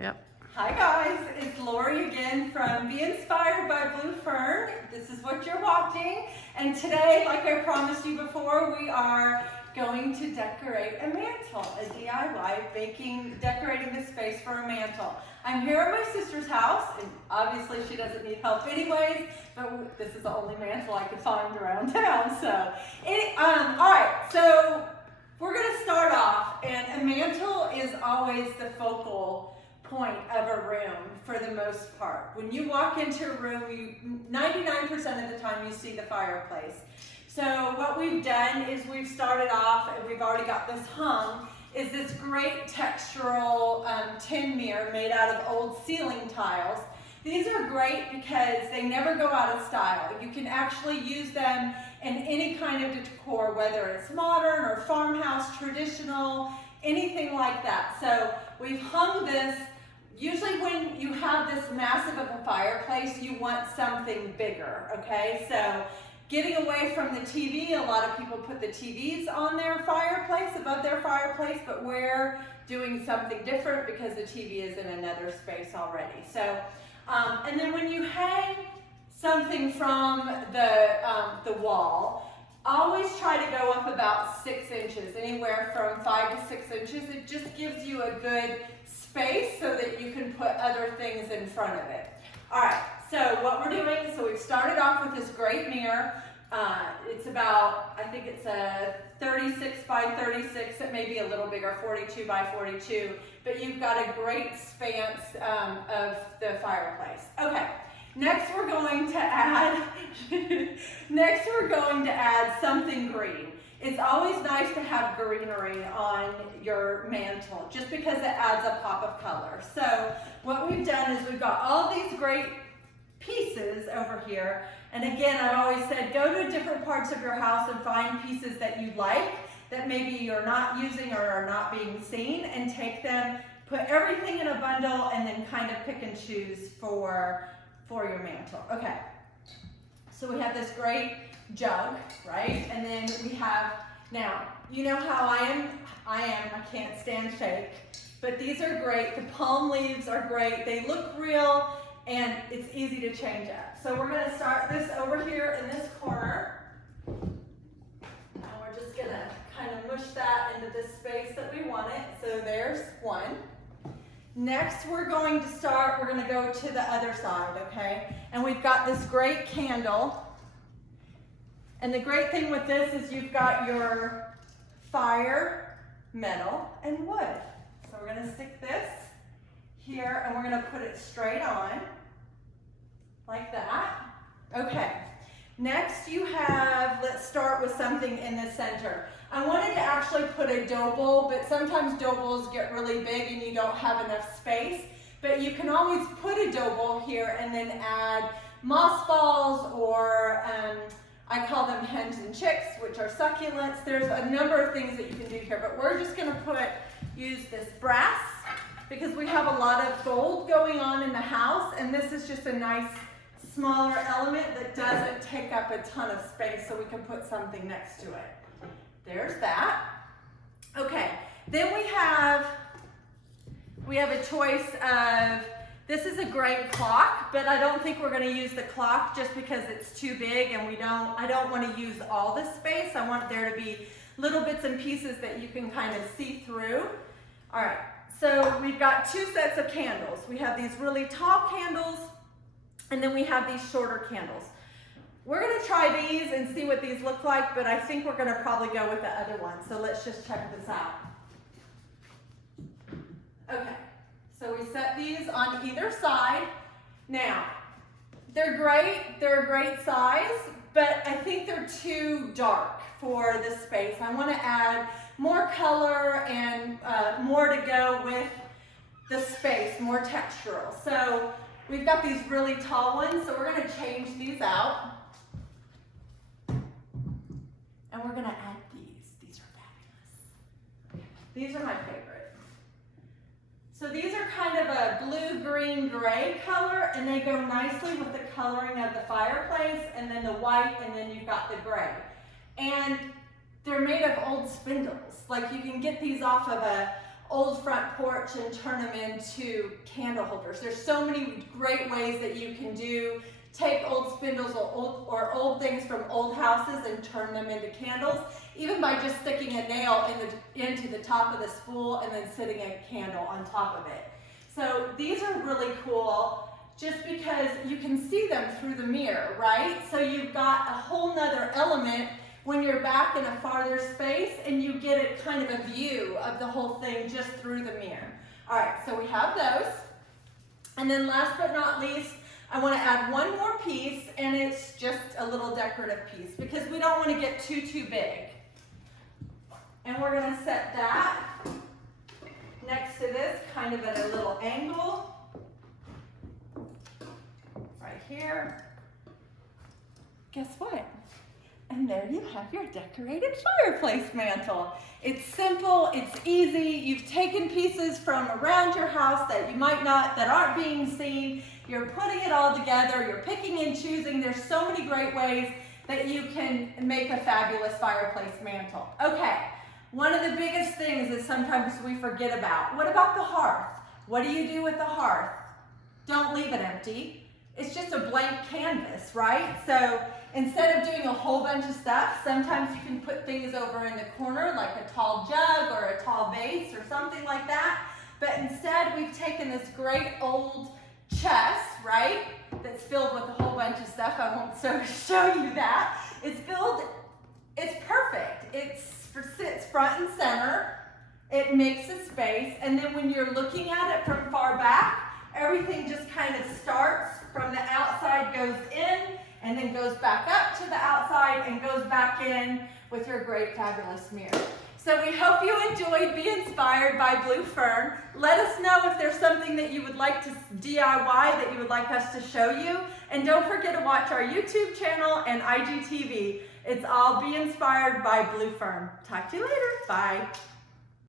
Yep. Hi guys, it's Lori again from Be Inspired by Blue Fern. This is what you're watching. And today, like I promised you before, we are going to decorate a mantle, a DIY, decorating the space for a mantle. I'm here at my sister's house, and obviously she doesn't need help anyways, but this is the only mantle I could find around town. So, all right, so we're gonna start off, and a mantle is always the focal point of a room for the most part. When you walk into a room, 99% of the time you see the fireplace. So what we've done is we've started off, and we've already got this hung, is this great textural tin mirror made out of old ceiling tiles. These are great because they never go out of style. You can actually use them in any kind of decor, whether it's modern or farmhouse, traditional, anything like that. So we've hung this. Usually when you have this massive of a fireplace, you want something bigger, okay? So getting away from the TV, a lot of people put the TVs on their fireplace, above their fireplace, but we're doing something different because the TV is in another space already. So, and then when you hang something from the wall, always try to go up about 6 inches, anywhere from 5 to 6 inches. It just gives you a good space so that you can put other things in front of it. All right, so what we're doing, so we've started off with this great mirror. It's about, I think it's a 36 by 36, it may be a little bigger, 42 by 42, but you've got a great expanse of the fireplace. Okay, next we're going to add, something green. It's always nice to have greenery on your mantle, just because it adds a pop of color. So what we've done is we've got all these great pieces over here. And again, I've always said, go to different parts of your house and find pieces that you like, that maybe you're not using or are not being seen, and take them, put everything in a bundle, and then kind of pick and choose for your mantle. Okay, so we have this great jug, right? And then we have, now, you know how I can't stand fake, but these are great. The palm leaves are great. They look real, and it's easy to change up. So we're gonna start this over here in this corner. And we're just gonna kind of mush that into the space that we want it. So there's one. Next, we're going to go to the other side, okay? And we've got this great candle. And the great thing with this is you've got your fire, metal, and wood. So we're gonna stick this here, and we're gonna put it straight on, like that. Okay, next you have, let's start with something in the center. I wanted to actually put a dough bowl, but sometimes dough bowls get really big and you don't have enough space. But you can always put a dough bowl here and then add moss balls, or I call them hens and chicks, which are succulents. There's a number of things that you can do here, but we're just gonna use this brass, because we have a lot of gold going on in the house, and this is just a nice smaller element that doesn't take up a ton of space, so we can put something next to it. There's that. Okay, then we have a choice of, this is a great clock, but I don't think we're gonna use the clock just because it's too big, and I don't wanna use all the space. I want there to be little bits and pieces that you can kind of see through. All right, so we've got 2 sets of candles. We have these really tall candles, and then we have these shorter candles. We're gonna try these and see what these look like, but I think we're gonna probably go with the other one. So let's just check this out. Okay, so we set these on either side. Now, they're a great size, but I think they're too dark for this space. I wanna add more color and more to go with the space, more textural. So we've got these really tall ones, so we're gonna change these out. And we're gonna add these. These are fabulous. These are my favorite. So these are kind of a blue, green, gray color, and they go nicely with the coloring of the fireplace, and then the white, and then you've got the gray. And they're made of old spindles. Like, you can get these off of a old front porch and turn them into candle holders. There's so many great ways that you can take old spindles or old things from old houses and turn them into candles, even by just sticking a nail into the top of the spool and then sitting a candle on top of it. So these are really cool just because you can see them through the mirror, right? So you've got a whole nother element when you're back in a farther space and you get a kind of a view of the whole thing just through the mirror. All right, so we have those. And then last but not least, I want to add one more piece, and it's just a little decorative piece because we don't want to get too big. And we're going to set that next to this, kind of at a little angle, right here. Guess what? And there you have your decorated fireplace mantle. It's simple, it's easy. You've taken pieces from around your house that aren't being seen. You're putting it all together, you're picking and choosing. There's so many great ways that you can make a fabulous fireplace mantle. Okay, one of the biggest things is sometimes we forget about. What about the hearth? What do you do with the hearth? Don't leave it empty. It's just a blank canvas, right? So instead of doing a whole bunch of stuff, sometimes you can put things over in the corner like a tall jug or a tall vase or something like that. But instead we've taken this great old chest, right, that's filled with a whole bunch of stuff. I won't show you that. It's perfect. It sits front and center. It makes a space, and then when you're looking at it from far back, everything just kind of starts from the outside, goes in, and then goes back up to the outside and goes back in with your great, fabulous mirror. So we hope you enjoyed Be Inspired by Blue Fern. Let us know if there's something that you would like to DIY that you would like us to show you. And don't forget to watch our YouTube channel and IGTV. It's all Be Inspired by Blue Fern. Talk to you later. Bye.